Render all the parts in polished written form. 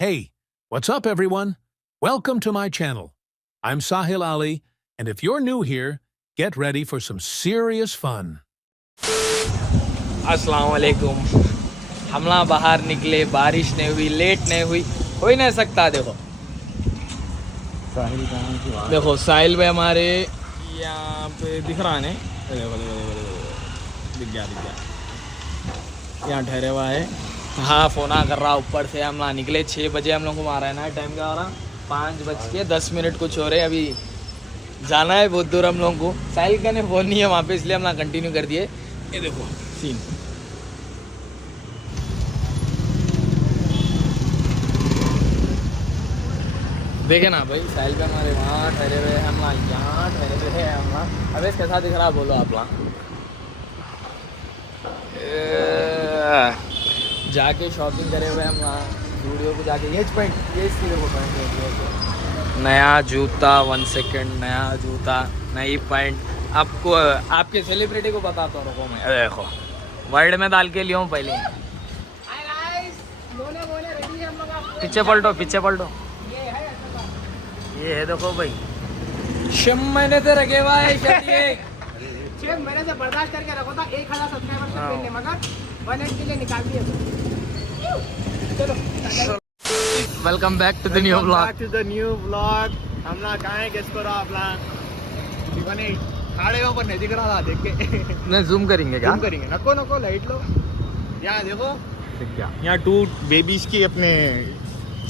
Hey, what's up, everyone? Welcome to my channel. I'm Sahil Ali, and if you're new here, get ready for some serious fun. अस्सलाम वालेकुम। हमला बाहर निकले, बारिश नहीं हुई, लेट नहीं हुई, हो ही नहीं सकता। देखो साहिल कहाँ से, देखो साहिल भाई हमारे यहाँ पे दिख रहा है। देखो दिख गया यहाँ ठहरे हुआ है। हाँ फ़ोन कर रहा ऊपर से। हम निकले 6 बजे, हम लोग को मारा है ना टाइम का, हो रहा 5:10 कुछ हो रहे। अभी जाना है बहुत दूर हम लोगों को। साहिल का ने फ़ोन नहीं है वहाँ पे, इसलिए हम कंटिन्यू कर दिए। ये देखो सीन, देखे ना भाई। साहिल पे हमारे वहाँ ठहरे हुए, हम यहाँ ठहरे हुए हैं। हम अबे कैसा दिख रहा बोलो आप वहाँ जाके शॉपिंग करे हुए। हम वहाँ स्टूडियो को जाके ये पॉइंट, ये इसकी देखो पॉइंट, नया जूता 1 सेकेंड, नया जूता, नई पैंट। आपको आपके सेलिब्रिटी को बताता हूँ मैं। देखो वर्ल्ड में डाल के लिया हूँ पहले। पीछे पलटो, पीछे पलटो। ये है देखो भाई, 6 महीने से रखे हुआ है शर्ट। ये 6 महीने से बर्दाश्त करके रखो था। 1000 सब्सक्राइबर से मगर 1 के लिए निकाल दिए। चलो welcome back to the new vlog. हम ना कहाँ है, गेस करो आप लोग। खाड़े पर नहीं दिख रहा था, देख के नहीं जूम करेंगे क्या? जूम करेंगे। नको लाइट लो। यहाँ देखो, यहाँ 2 बेबीज की अपने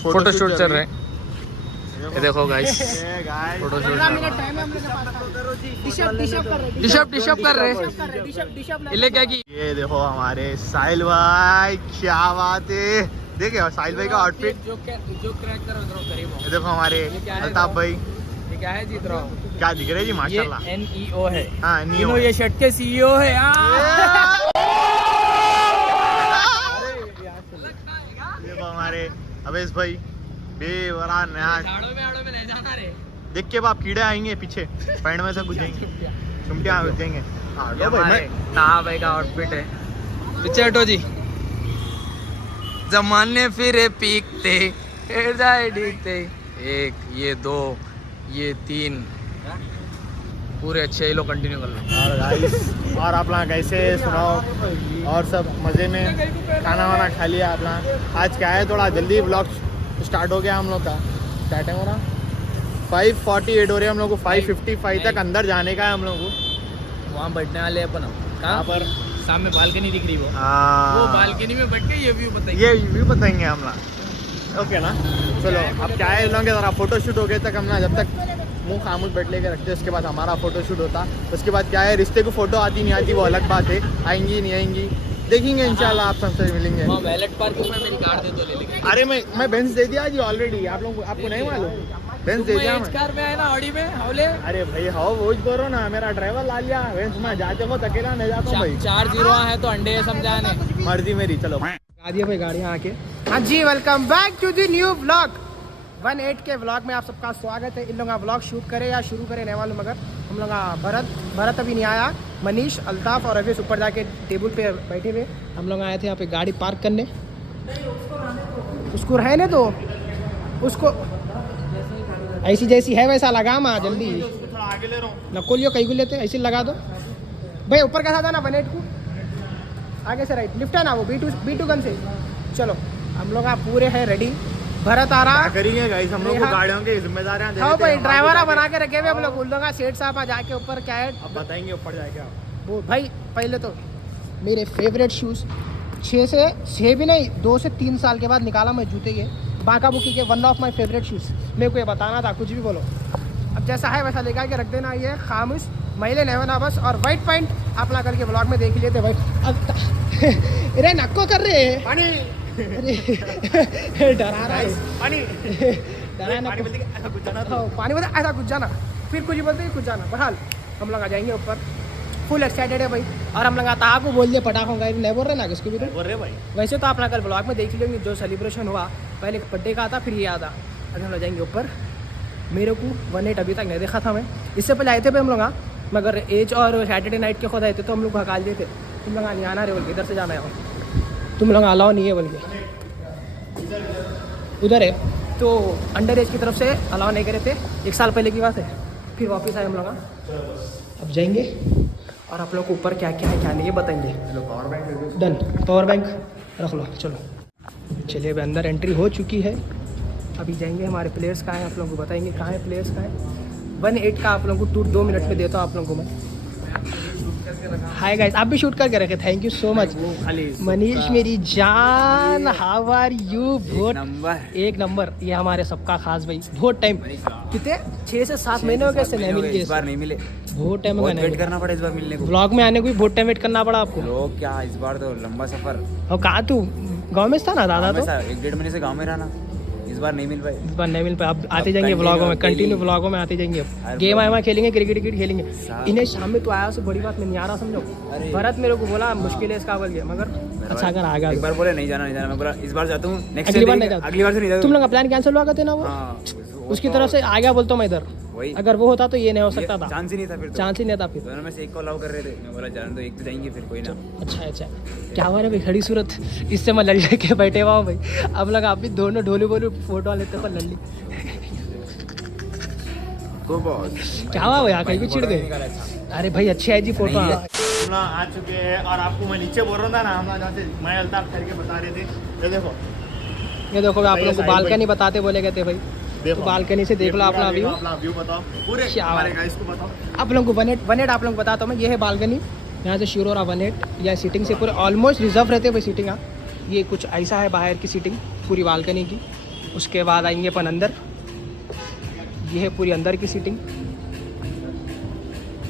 फोटोशूट चल रहे हैं। ये देखो गाइस, फोटोशूट डिशअप कर रहे। इले क्या की, ये देखो हमारे साहिल भाई, क्या बात है। देखिए साहिल भाई का आउटफिट, जो क्रैक करो। ये देखो हमारे अल्ताफ भाई। ये क्या है जीत रहा हूँ, क्या दिख रहे जी, माशाल्लाह। ये NEO है। हाँ, NEO। ये शर्ट के CEO है। देखो हमारे अवेश भाई, बेवरा नया। में नहीं जाना रे। देख के बाप कीड़े आएंगे पीछे, पैंट में से घुस जाएंगे, चुमटियाँ घुस जाएंगे। हाँ भाई का आउटफिट है। पीछे हटो जी। जमाने फिरे पीकते जाए डीकते, 1 ये 2 ये 3 पूरे अच्छे। लोग कंटिन्यू कर लो। और गाइस, और आप लोग कैसे सुनाओ, और सब मज़े में? खाना वाना खा लिया आप लोग? आज क्या है, थोड़ा जल्दी ब्लॉग स्टार्ट हो गया हम लोग का। क्या टाइम हो रहा? 5:48 हो रहे हैं हम लोग को। 5:55 तक अंदर जाने का है हम लोग को। वहाँ बैठने वाले अपन कहाँ पर सामने बालकनी दिख रही वो बालकनी में बैठ के ये व्यू बताएंगे। ये व्यू बताएंगे हम लोग, ओके ना। चलो अब क्या है, लोग ज़रा फोटो शूट हो गए तक हम ना, जब तक मुंह खामोश बैठ लेके रखते, उसके बाद हमारा फोटो शूट होता। उसके बाद क्या है, रिश्ते को फोटो आती नहीं आती वो अलग बात है। आएंगी नहीं आएंगी देखेंगे इंशाल्लाह, आप सबसे मिलेंगे। वैलेट पार्किंग में मेरी कार दे दो, ले लेंगे। अरे मैं बेंच दे दिया जी ऑलरेडी। आप लोग, आपको नहीं मालूम? बेंच दे दिया मैं। कार में है ना, ऑडी में हौले। अरे भाई हाँ, वो करो ना, मेरा ड्राइवर ला लिया। बेंच में जाते हो अकेला नहीं जाता हूँ भाई। 4 जीरो है तो अंडे समझाने, मर्जी मेरी। चलो आ दिया भाई गाड़ी आके। हाँ जी, welcome back to the new vlog. 1:08 के व्लॉग में आप सबका स्वागत है। इन लोग व्लॉग शूट करे या शुरू करे नहीं मालूम, मगर हम लोग भरत अभी नहीं आया। मनीष, अल्ताफ और अवेश ऊपर जाके टेबल पे बैठे हुए। हम लोग आए थे यहाँ पे गाड़ी पार्क करने। उसको रहने दो, उसको ऐसी जैसी है वैसा लगा मा जल्दी। थोड़ा आगे ले रहा हूँ, नकोलियो कहीं को लेते ऐसे लगा दो भाई। ऊपर कैसा था ना 1:08 को, आगे से राइट लिफ्ट है ना वो B2 गन से। चलो हम लोग पूरे हैं रेडी। भरत आ रहा करेंगे गाइस, हम लोग को गाड़ियों के जिम्मेदार हैं। हाँ भाई, ड्राइवर बना के रखे हुए हम लोग। उन लोग सेठ साहब जाके ऊपर क्या है अब बताएंगे, ऊपर जाके आप वो भाई। पहले तो मेरे फेवरेट शूज़ 6 भी नहीं 2 से 3 साल के बाद निकाला मैं जूते। ये बांका बुकी के 1 ऑफ माई फेवरेट शूज़। मेरे को ये बताना था, कुछ भी बोलो। अब जैसा है वैसा लेकर के रख देना। ये खामोश मैले नहीं होना बस। और वाइट पैंट आप ला करके ब्लॉग में देख लिए थे। वाइट अरे नक्को कर रहे हैं पानी। डरा रहा है पानी, डराना पानी बोलते ऐसा कुछ जाना, फिर कुछ बोलते कुछ जाना। बहरहाल हम लोग आ जाएंगे ऊपर, फुल एक्साइटेड है भाई। और हम लोग आता को बोल दिए पटाखों का, नहीं बोल रहे ना किसको भी बोल रहे भाई। वैसे तो आप ना कल ब्लॉग में देख लेंगे जो सेलिब्रेशन हुआ। पहले बर्थडे का आता, फिर ये आता। अभी हम लोग जाएंगे ऊपर। मेरे को 1:08 अभी तक नहीं देखा था मैं। इससे पहले आए थे भाई हम लोग, मगर एज और सैटरडे नाइट के खुद आए थे तो हम लोग हकाल दिए थे। तुम लोग नहीं आना रे बोल के, इधर से जाना है। तुम लोग अलाउ नहीं है बोल के। उधर है, तो अंडर एज की तरफ से अलाउ नहीं करे थे, 1 साल पहले की बात है। फिर वापस आए हम लोग। अब जाएंगे और आप लोग को ऊपर क्या क्या है क्या नहीं ये बताएंगे। डन, पावर बैंक रख लो। चलो चलिए, अभी अंदर एंट्री हो चुकी है। अभी जाएंगे, हमारे प्लेयर्स कहाँ हैं आप लोगों को बताएंगे, कहाँ है प्लेयर्स कहाँ है। 1-8 का आप लोगों को टूर 2 मिनट में देता हूँ आप लोगों को मैं। हाय गाइस, आप भी शूट करके रखे, thank you so much. Manish मेरी जान, हाउ आर यू? एक नंबर। ये हमारे सबका खास भाई, बहुत टाइम, कितने 6 से 7 महीने हो गए इससे नहीं मिले, इस बार नहीं मिले, बहुत टाइम हो गया। वेट करना पड़ा इस बार मिलने को। ब्लॉग में आने को भी बहुत टाइम वेट करना पड़ा आपको। लोग क्या, इस बार तो लंबा सफर। और कहाँ तू गाँव में था ना दादा? तो 1-1.5 महीने से गाँव में रहना, इस बार नहीं मिल पाए। इस बार नहीं मिल पाए। अब आते जाएंगे व्लॉगों में, कंटिन्यू व्लॉगों में आते जाएंगे। अब गेम आए खेलेंगे, क्रिकेट खेलेंगे। इन्हें शाम में तो आया, उससे बड़ी बात मैं नहीं आ रहा, समझो। भरत मेरे को बोला मुश्किल है इसका बोल गया, मगर अच्छा अगर आ गया। एक बार बोले नहीं जाना, मैं बोला इस बार जाता हूँ, अगली बार नहीं जाता। अगली बार से नहीं जाता। तुम लोग का प्लान कैंसिल हुआ करते ना, वो उसकी तरफ से आ गया बोलता हूँ मैं इधर। अगर वो होता तो ये नहीं हो सकता था, चांस ही नहीं था। फिर चांस ही नहीं था। फिर दोनों में से एक को अलाउ कर रहे थे, मैं बोला जाने दो, एक तो जाएंगे फिर कोई ना। अच्छा क्या हुआ रे भाई, खड़ी सूरत, इससे मैं लड़ के बैठे हुआ हूँ भाई। अब लगा आप भी दोनों ढोली बोली फोटो लेते पर लड़ ली। क्या हुआ भाई, कहीं भी चिढ़ गए? अरे भाई अच्छी है जी फोटो। आ चुके हैं और आपको मैं नीचे बोल रहा था ना, हम जहाँ से मैं अल्ताफ करके बता रहे थे। ये देखो आप लोग को बालकनी बताते बोले गए थे भाई, तो बालकनी से देख लो अपना व्यू बताओ पूरे इसको बताओ आप लोगों को। 1-8 आप लोगों को बताता हूँ मैं। ये है बालकनी, यहाँ से शुरू हो रहा 1-8। या सीटिंग से पूरे ऑलमोस्ट रिजर्व रहते हैं भाई सीटिंग। ये कुछ ऐसा है बाहर की सीटिंग पूरी बालकनी की। उसके बाद आएंगे अपन अंदर, ये है पूरी अंदर की सीटिंग।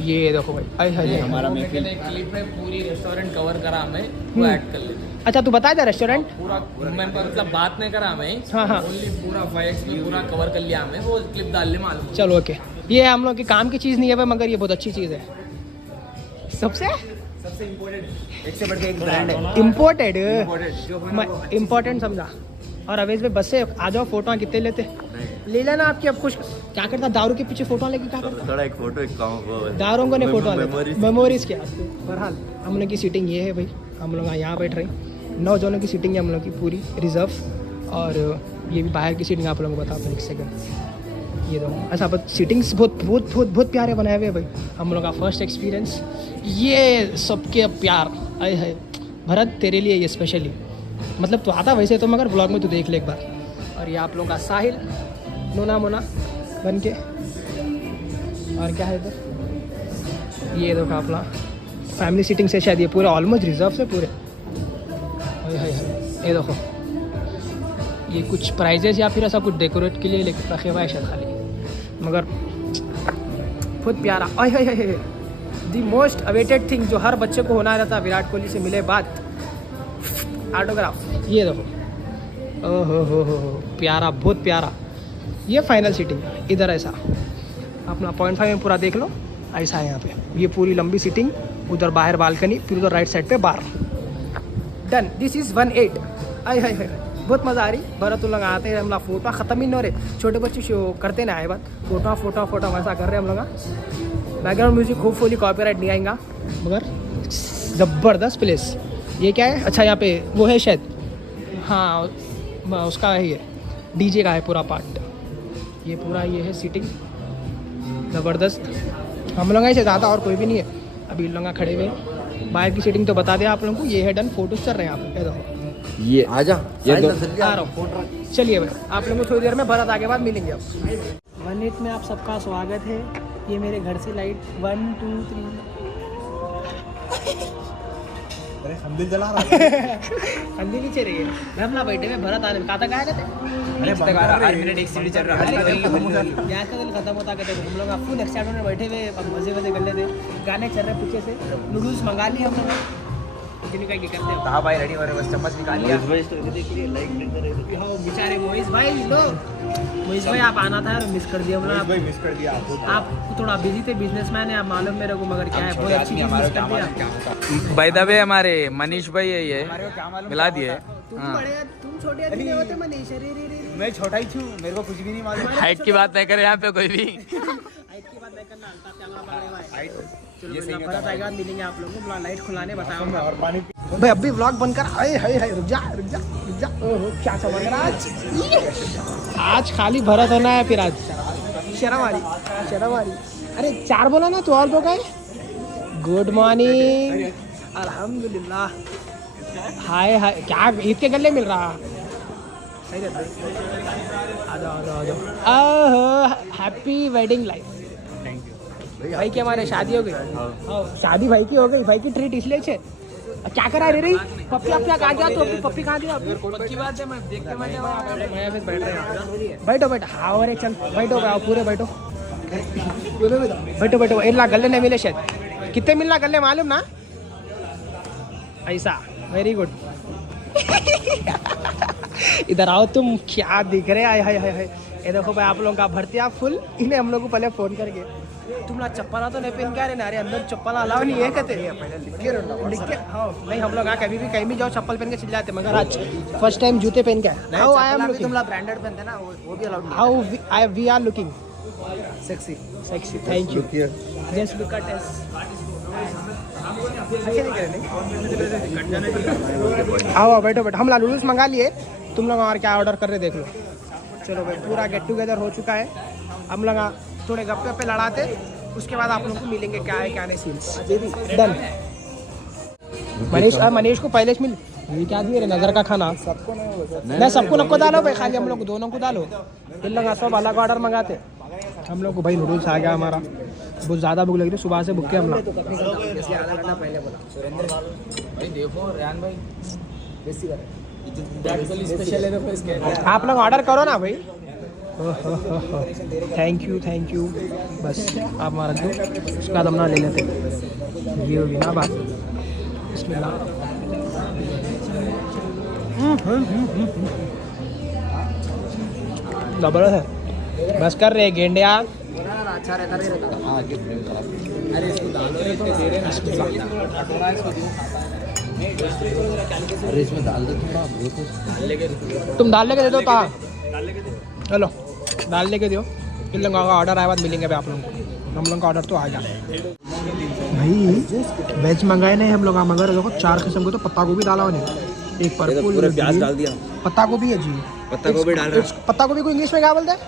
ये देखो भाई, हमारा क्लिप है, पूरी रेस्टोरेंट कवर करा हमें, वो ऐड कर लेते। अच्छा तू बता दे रेस्टोरेंट पूरा मैं मतलब बात नहीं करा हमें। हाँ ओनली पूरा वाइट्स में पूरा कवर कर लिया हमें, वो क्लिप डाल ले मालूम। चलो ओके। ये हम लोग की काम की चीज़ नहीं है भाई, मगर ये बहुत अच्छी चीज़ है। सबसे इम्पोर्टेंट, एक से बढ़ के एक ब्रांड है। इम्पोर्टेंट समझा। और अवेज में बस से आ जाओ, फोटो कितने लेते ले लेना आपकी। अब कुछ क्या करता, दारू के पीछे फोटो लेके क्या करता? थोड़ा एक फोटो, एक दारों को नहीं फोटो मेमोरीज क्या। बहरहाल हम लोग की सीटिंग ये है भाई, हम लोग यहाँ बैठ रहे हैं। 9 जनों की सीटिंग है हम लोग की पूरी रिजर्व। और ये भी बाहर की सीटिंग आप लोगों को बताता हूँ एक सेकंड। ये दो ऐसा सीटिंग्स बहुत प्यारे बनाए हुए भाई। हम लोग का फर्स्ट एक्सपीरियंस ये सबके प्यार आए है। भरत तेरे लिए ये स्पेशली, मतलब तो आता वैसे तो, मगर ब्लॉग में तो देख ले एक बार। और ये आप लोगों का साहिल नोना मोना बन के। और क्या है इधर, ये देखो अपना फैमिली सीटिंग से शायद ये पूरे ऑलमोस्ट रिजर्व से पूरे। ये देखो ये कुछ प्राइजेस या फिर ऐसा कुछ डेकोरेट के लिए लेके रखे हुआ है शायद खाली, मगर बहुत प्यारा। दी मोस्ट अवेटेड थिंग जो हर बच्चे को होना रहता विराट कोहली से मिले बाद, ऑटोग्राफ। ये देखो ओहो प्यारा, बहुत प्यारा। ये फाइनल सीटिंग इधर ऐसा अपना 0.5 में पूरा देख लो, ऐसा है यहाँ पे। ये पूरी लंबी सीटिंग, उधर बाहर बालकनी, फिर उधर राइट साइड पे बार। Done, this is 1-8। बहुत मज़ा आ रही। भरत लोग आते हैं, हम लोग फोटो ख़त्म ही नहीं हो रहे। छोटे बच्चे शो करते ना आए बात, फोटो वैसा कर रहे हैं हम लोग। बैकग्राउंड म्यूजिक होपफुली कॉपीराइट नहीं आएगा, मगर ज़बरदस्त प्लेस। ये क्या है? अच्छा यहाँ पे वो है शायद, हाँ उसका है, ये डीजे का है पूरा पार्ट। ये पूरा ये है सीटिंग, ज़बरदस्त। हम लोग ऐसे ज़्यादा और कोई भी नहीं है। अभी लोग खड़े हुए, बाहर की सीटिंग तो बता दें आप लोगों को। ये है डन, फोटोज चल रहे हैं यहाँ पे। देखो ये आजा, ये आ रहा हूँ। चलिए भाई, आप लोगों को थोड़ी देर में भरत आगे बाद मिलेंगे। अब 1-8 में आप सबका स्वागत है। ये मेरे घर से लाइट 1 2 3 संदिल जला रहा है। अंधी नीचे रही है। मैं अपना बैठे में भरत आने कहा था गाया थे। अरे 8 मिनट एक सीढ़ी चल रहा है। गैस का दिन खत्म होता कहते हम लोग फुल एक्साइटमेंट में बैठे हुए, मजे कर लेते। गाने चल रहे पीछे से, नूडल्स मंगा लिए हम लोग। करते हैं कहा भाई रेडी हो रहे, बस चम्मच निकाल लिया। बेचारे मोइस भाई आप आना था यार, मिस कर दिया। मिस कर दिया आप थोड़ा बिजी थे, बिजनेसमैन है आप मालूम मेरे को, मगर क्या है बहुत अच्छी चीज मिस कर दिया। बाय द वे हमारे मनीष भाई है, ये मिला दिए। तुम छोटे आदमी होते मनीष। मैं छोटा ही छू, मेरे को कुछ भी नहीं मालूम। हाइट की बात नहीं करे यहाँ पे कोई भी। हाइट की बात नहीं करना, चलो भरत आएगा, मिलेंगे आप लोगों को, लाइट खुलाने बताऊंगा। और पानी भाई अभी व्लॉग बंद कर। हाय हाय हाय, रुक जा रुक जा रुक जा। ओहो क्या समझ रहा है आज खाली भरत होना है फिर। आज शर्म आ रही। अरे 4 बोला ना, तो और दो गए। गुड मॉर्निंग, अल्हम्दुलिल्लाह। हाय हाय, क्या ईद के गले मिल रहा। सही रहता है। आ जाओ। Happy wedding life. भाई की हमारे शादी हो गई। शादी भाई की हो गई। भाई की ट्रीट इसलिए छे। क्या करा रे पप्पी अपना कहाँ गया? तो अपनी पप्पी कहाँ गया? पक्की बात है, मैं देखते मैं बैठ रहे हैं। बैठो। हाँ और चल बैठो, पूरे बैठो। बैठो। 1 लाख गले नहीं मिले शायद। कितने मिलना गले मालूम ना? ऐसा वेरी गुड। इधर आओ तुम, क्या दिख रहे? हाय हाय हाय। ये देखो भाई, आप लोगों का भरती आप फुल। इन्हें हम लोग को पहले फोन करके, तुम लोग चप्पल तो नहीं पहन के आ रहे ना? अरे अंदर चप्पल अलाउ नहीं है कहते। लिख के हाँ नहीं, हम लोग कभी भी कहीं भी जाओ चप्पल पहन के चल जाते, मगर आज फर्स्ट टाइम जूते पहन के। How I am looking? तुम लोग ब्रांडेड पहनते ना, वो भी allowed. How we are looking? Sexy. Thank you. Just look at us. आओ बैठो। हम नूडल्स मंगा लिए, तुम लोग और क्या ऑर्डर कर रहे देख लो। चलो भाई, पूरा गेट टुगेदर हो चुका है। हम लोग थोड़े गप्पे लड़ाते, उसके बाद आप लोगों को मिलेंगे क्या है क्या नहीं सीन्स। डन। मनीष को पहले मिल। ये क्या दिए रे? नजर का खाना सबको नहीं, सबको नको डालो भाई, खाली हम लोग दोनों को डालो। इन लोग सब अलग ऑर्डर मंगाते। हम लोग को भाई नूडल्स आ गया हमारा। बहुत ज़्यादा भूख लग रही, सुबह से भूखे हम लोग। आप लोग ऑर्डर करो ना भाई। Thank you. बस आप हमारा दो, उसके बाद हम ना ले लेते। ये होगी ना बात। जबरदस्त है। बस कर रहे गेंडिया। अच्छा रहता। अरे इसको इसमें डाल दो तुम डाल लेके दे दो। कहाँ? चलो डाल लेके दो। इन लोगों का ऑर्डर आया बाद मिलेंगे आप लोगों को। हम लोगों का ऑर्डर तो आ गया भाई। वेज मंगाए नहीं हम लोग, मगर देखो 4 किस्म को तो पत्ता गोभी डाला उन्हें। एक पर्पल प्याज डाल दिया। पत्ता गोभी है जी। पत्ता गोभी डाल रहे। पत्ता गोभी को इंग्लिश में क्या बोलते हैं?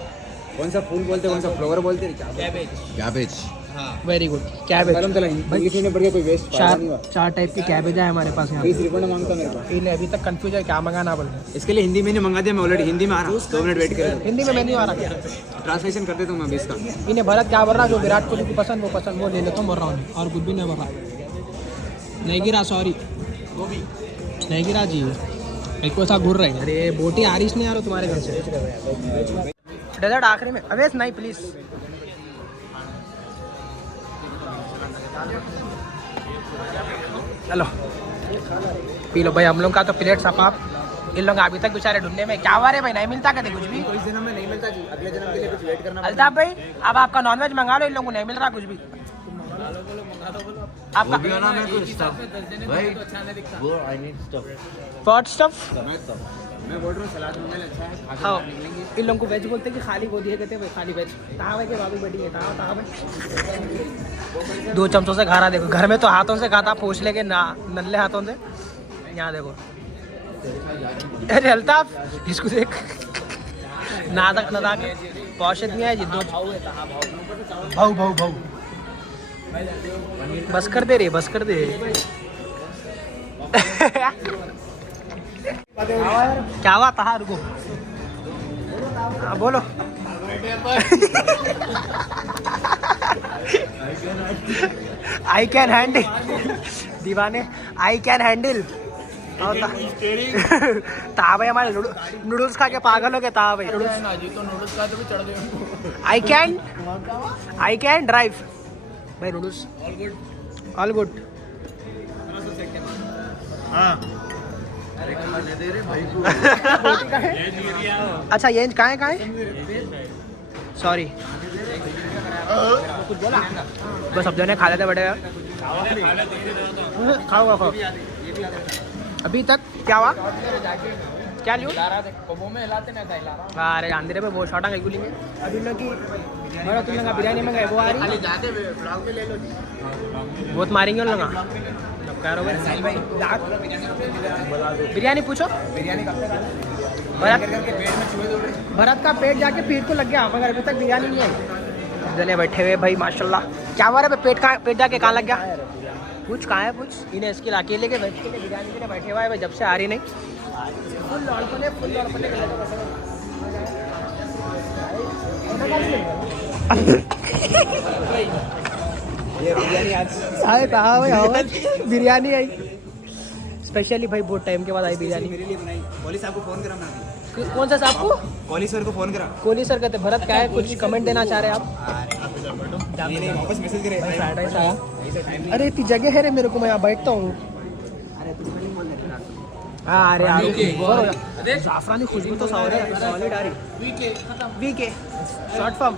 कौन सा फूल बोलते, कौन सा फ्लावर बोलते हैं? कैबेज। Very good. कैबेज। कोई वेस्ट 4 टाइप की कैबेज है हमारे पास यहाँ। मांगता मेरे को। अभी तक कंफ्यूज है क्या मंगाना बोल। इसके लिए हिंदी में नहीं मंगा दिया मैं ऑलरेडी। हिंदी में आ रहा हूँ, 2 मिनट वेट करें। हिंदी में नहीं आ रहा। ट्रांसलेशन कर देता हूँ मैं अभी इसका। इन्हें भरत क्या बोल रहा? जो विराट कोहली को पसंद वो ले लेता हूँ बोल रहा हूँ। और कुछ भी नहीं बोल रहा। नहीं गिरा, सॉरी नहीं गिरा जी। एक को ऐसा घूर रहे हैं। अरे बोटी आरिश नहीं आ रहा तुम्हारे घर से। डेजर्ट आखिरी में। अवेश नहीं प्लीज। चलो पी लो भाई। हम लोग का तो प्लेट सपाप। इन लोग अभी तक बेचारे ढूंढने में क्या हुआ रे भाई? नहीं मिलता कहते कुछ भी। इस जन्म में नहीं मिलता जी, अगले जन्म के लिए कुछ वेट करना। अल्ताफ भाई अब आपका नॉनवेज मंगा लो। इन लोगों को नहीं मिल रहा कुछ भी। आपका पॉट स्टफ। मैं बोल रहा हूँ सलाद में अच्छा है। हाँ इन लोगों को वेज बोलते कि खाली वो दिए कहते भाई खाली वेज। कहाँ भाई के बाबू बैठी है? कहाँ भाई 2 चमचों से खा रहा। देखो घर में तो हाथों से खाता, पूछ लेके ना नल्ले हाथों से। यहाँ देखो। अरे अल्ताफ इसको देख। नादक पौशत नहीं है जी। 2 भाऊ बस कर दे रे, बस कर दे। क्या हुआ? कहा रुको। बोलो। I can handle. दीवाने आई कैन हैंडल। ता भाई हमारे नूडल्स खा के पागल हो गए। ता भाई आई कैन ड्राइव भाई। Noodles all good. अच्छा ये कहाँ है? सॉरी कुछ बोला बस। सब जने खा लेते बड़े। खाओ। अभी तक क्या हुआ? क्या लियो में हिलाते ना हिला रहा अरे अंधेरे पे बहुत शॉर्टा कहीं लेंगे अभी लोग की बड़ा तुम लोग बिरयानी में गए वो आ रही जाते ब्लॉग में ले लो बहुत मारेंगे उन लोग कह रहे बिरयानी पूछो भरत का पेट जाके पीठ को लग गया मगर अभी तक बिरयानी नहीं आई जने बैठे हुए भाई माशाल्लाह क्या हुआ रे पेट जाके कहाँ लग गया पूछ कहाँ है पूछ इन्हें इसके अकेले के बैठ के बिरयानी के लिए बैठे हुआ है भाई जब से आ रही नहीं फुल लड़पने बिरयानी आई स्पेशली भाई बहुत टाइम के बाद आई बिरयानी मेरे लिए बनाई। कोहली साहब को फोन करा ना कौन सा साहब को कोहली सर को फोन करा। कोहली सर कहते भरत क्या है कुछ कमेंट देना चाह रहे हैं आप नहीं वापस मैसेज करे। फ्राइड राइस आया अरे इतनी जगह है रे मेरे को मैं यहाँ बैठता हूँ अरे जाफरानी खुशबू तो सॉलिड आ रही VK short form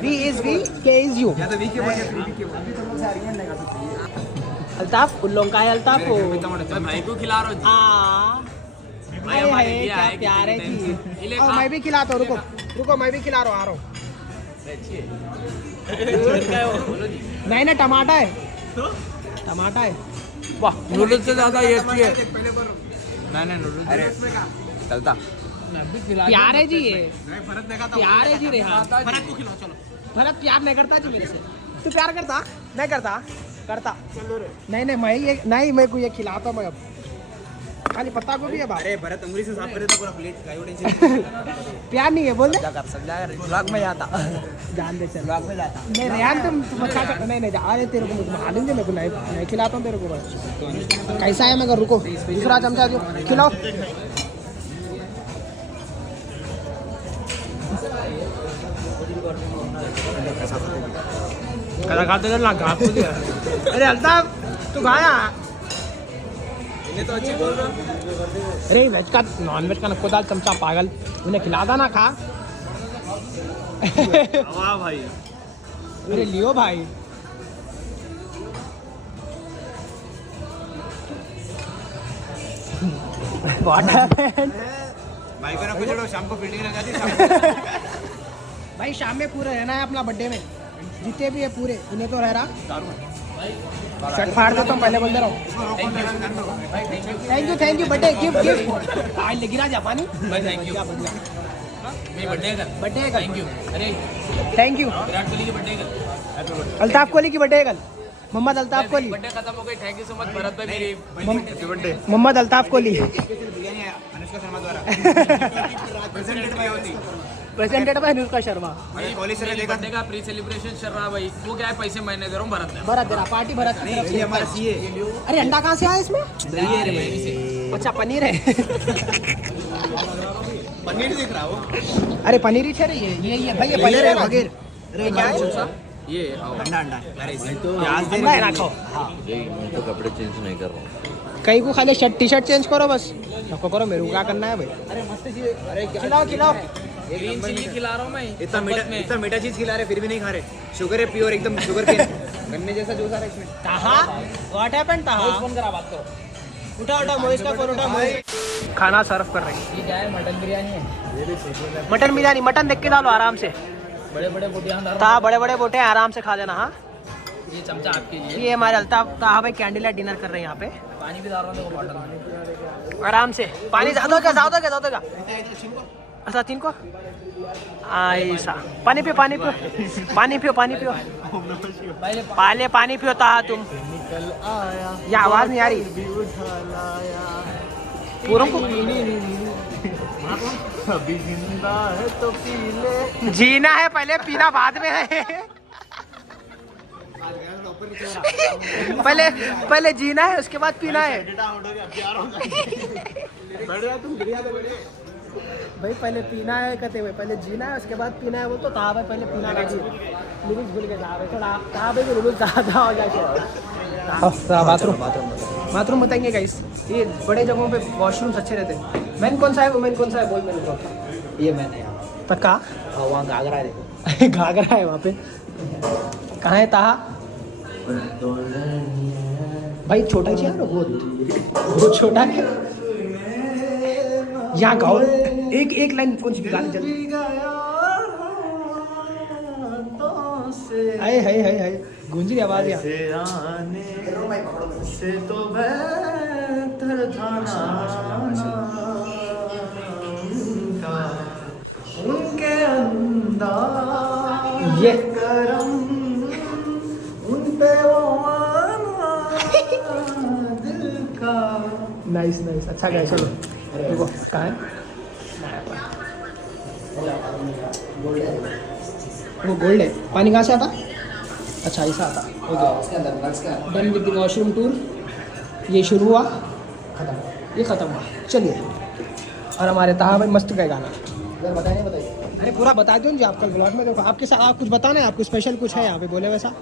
V is V K is you या तो वीके बोल के वीके बोल अभी तो बहुत सारी हैं लगा सकती है। अल्ताफ उन लोगों का है अल्ताफ को भाई को खिला रहा क्या प्यार है जी और मैं भी खिलाता हूँ रुको मैं भी खिला रहा हूँ आ रहा हूँ नहीं ना टमाटर है वाह नूडल्स से ज्यादा ये अच्छी है नहीं नूडल्स अरे चलता प्यार है जी ये प्यार है जी रे हाँ भरत को खिलाओ चलो भरत प्यार नहीं करता जी मेरे से तू प्यार करता नहीं करता नहीं मैं को ये खिलाता मैं अब खाली पत्ता को भी है बात अरे भरत उंगली से साफ कर देता पूरा प्लेट का टेंशन प्यार नहीं है बोल दे ब्लॉग में जाता जान दे चल ब्लॉग में जाता नहीं रेहान तुम अच्छा कर नहीं जा रहे तेरे को मुझे मालूम है मेरे को नहीं खिलाता हूँ तेरे को मैं कैसा है मगर रुको दूसरा चमचा दो खिलाओ कदा खाते ना घास को दिया अरे अल्ताफ तू खाया तो अच्छी बोल रहा अरे वेज का नॉन वेज का नको दाल चमचा पागल उन्हें खिलाता ना खा वाह भाई अरे लियो भाई भाई को ना पूछो शाम को फील्डिंग लगा दी भाई शाम में पूरे रहना है अपना बर्थडे में जीते भी है पूरे उन्हें तो रह रहा शर्ट फाड़ देता हूँ पहले बोल दे रहा हूँ थैंक यू बर्थडे गिफ्ट आज ले गिरा जा पानी thank you birthday thank you Virat Kohli की बर्थडे अल्ताफ कोहली की बर्थडे कल मोहम्मद अल्ताफ कोहली बर्थडे खत्म हो गई thank you so much Bharat भाई मेरी बर्थडे मोहम्मद अल्ताफ कोहली बिरयानी अनुष्का शर्मा द्वारा प्रेजेंटेड बाय होती प्रेजेंटेड बाय अनुष्का शर्मा अरे कोहली सर ने देखा बर्थडे का प्री सेलिब्रेशन चल रहा है भाई वो क्या है पैसे मैंने दे रहा हूँ भरत भरत दे रहा पार्टी भरत की तरफ ये से हमारा सीए अरे अंडा कहाँ से आया इसमें अच्छा पनीर है पनीर दिख रहा हो अरे पनीर ही छे ये भाई ये पनीर है वगैरह अरे क्या है ये अंडा अरे प्याज दे रखो मैं तो कपड़े चेंज नहीं कर रहा हूँ। कहीं को खाली टी शर्ट चेंज करो बस नको करो मेरे को क्या करना है भाई अरे मस्त चीज अरे खिलाओ ग्रीन चिली खिला रहा हूँ मैं इतना मीठा चीज खिला रहे फिर भी नहीं खा रहे शुगर है प्योर एकदम शुगर के गन्ने जैसा जूस आ रहा है इसमें कहा व्हाट हैपेंड कहा फोन करा बात करो उठा मोहित का फोन उठा खाना सर्व कर रहे हैं ये क्या है मटन बिरयानी है मटन बिरयानी मटन देख के डालो आराम से बड़े बड़े बोटियां बड़े बड़े बोटे आराम से खा लेना हाँ ये चमचा आपके लिए ये हमारे अल्ताफ ताहा भाई कैंडल लाइट डिनर कर रहे हैं यहाँ पे पानी भी डाल रहा हूँ देखो बॉटल में आराम से पानी ज्यादा क्या अच्छा तीन को ऐसा पानी पियो पहले पानी पियो ताहा तुम ये आवाज नहीं आ रही पूरों को अभी जिंदा है तो पी ले जीना है पहले पीना बाद में है पहले जीना है उसके बाद पीना है भाई पहले पीना है कहते हुए पहले जीना है उसके बाद पीना है वो तो कहा भाई पहले पीना है लिरिक्स भूल गए थोड़ा कहा भाई लिरिक्स ज़्यादा हो जाए बाथरूम बताएंगे गाइस ये बड़े जगहों पे वॉशरूम्स अच्छे रहते हैं मैन कौन सा है वुमेन कौन सा है बोल मेरे को ये मैंने पक्का वहाँ घाघरा है देखो घाघरा है वहाँ पे कहाँ है ताहा भाई छोटा चाहिए ना बहुत छोटा है यहाँ गाओ एक लाइन कौन सी गाने जल्दी हाय हाय हाय हाय गूंज रही आवाज यहाँ से तो बेहतर था ना उनके अंदाज़ ये करम उन पे वो आना दिल का। नाइस नाइस अच्छा गया चलो देखो कहाँ है वो गोल्ड है पानी कहाँ से आता अच्छा ऐसा आता okay done with the washroom tour ये शुरू हुआ खत्म ये ख़त्म हुआ चलिए और हमारे तहा भाई मस्त गए गाना बताइए अरे पूरा बता दो जी आप कल ब्लॉग में देखो आपके साथ आप कुछ बताना है आपको स्पेशल कुछ है यहाँ पे बोले वैसा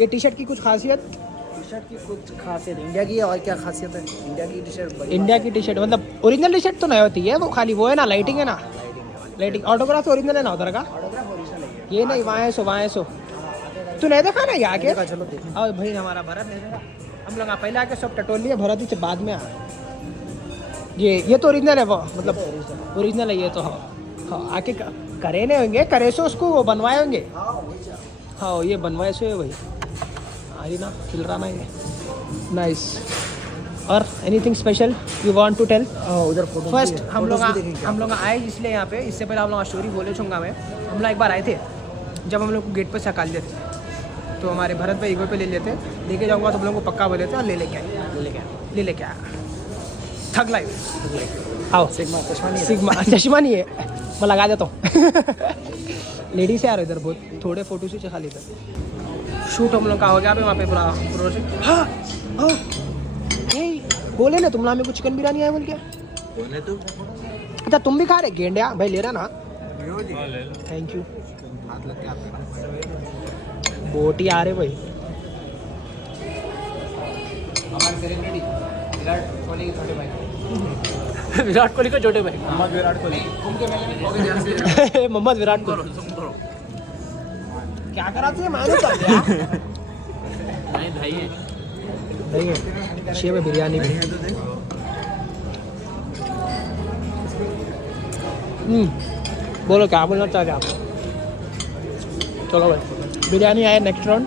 ये टी शर्ट की कुछ खासियत टी शर्ट की कुछ खासियत इंडिया की है और क्या खासियत है इंडिया की टी शर्ट इंडिया की टी शर्ट मतलब ओरिजिनल टी शर्ट तो नहीं होती है वो खाली वो है ना लाइटिंग है ना लाइटिंग ऑटोग्राफ ओरिजिनल है ना उधर का ये नहीं वहाँ है सो तू नहीं देखा ना ये आके चलो और भाई हमारा भरत नहीं देखा हम लोग पहले आके सब टटोल लिए भरत ही से बाद में आ ये तो ओरिजिनल है वो मतलब ओरिजिनल है ये तो हाँ आके करे नहीं होंगे करे सो उसको वो बनवाए होंगे हाँ ये बनवाए सो है भाई अरे ना खिल रहा ना ये नाइस और anything special you want to tell उधर फोटो फर्स्ट हम लोग आए इसलिए यहाँ पे इससे पहले हम लोग स्टोरी बोले छूँगा मैं हम लोग एक बार आए थे जब हम लोग को गेट पर सकाल देते तो हमारे भरत भाई ईगो पे ले लेते लेके जाऊँगा तो हम लोग को पक्का बोले थे और ले लेके आया थक लाइफ आओ सिग्मा चश्मा नहीं है मैं लगा देता हूँ लेडीज यार इधर बहुत थोड़े फोटो से खाली इधर शूट हम लोग का हो गया अभी वहाँ पे पूरा बोले ना तुम हमें कुछ चिकन बिरयानी आया बोल क्या अच्छा तुम भी खा रहे गेंडिया भाई ले रहा ना थैंक यू बोटी आ रहे भाई विराट कोहली का छोटे भाई मोहम्मद विराट कोहली क्या करा तू मैंने कर दिया नहीं है शेव है बिरयानी भी बोलो क्या बोलना चाहते आप चलो भाई बिरयानी आए नेक्स्ट राउंड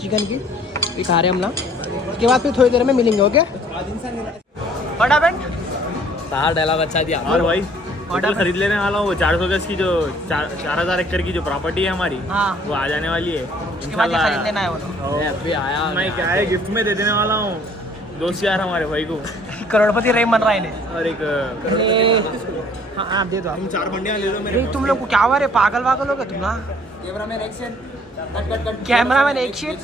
चिकन की ये खा रहे हम लोग उसके बाद फिर थोड़ी देर में मिलेंगे ओके व्हाट हैपेंड तार डायलॉग अच्छा दिया और भाई होटल खरीद लेने वाला हूँ वो 400 गज की जो 4000 एकड़ की जो प्रॉपर्टी है हमारी हाँ वो आ जाने वाली है उसके बाद ये खरीद लेना है वो तो अभी आया मैं क्या है गिफ्ट में दे देने वाला हूँ दोस्त यार हमारे भाई को करोड़पति रेम बन रहा है इन्हें और एक हाँ आप दे दो तुम 4 बंडियां ले दो मेरे तुम लोग को क्या हुआ रे पागल वागल हो गए तुम ना camera man action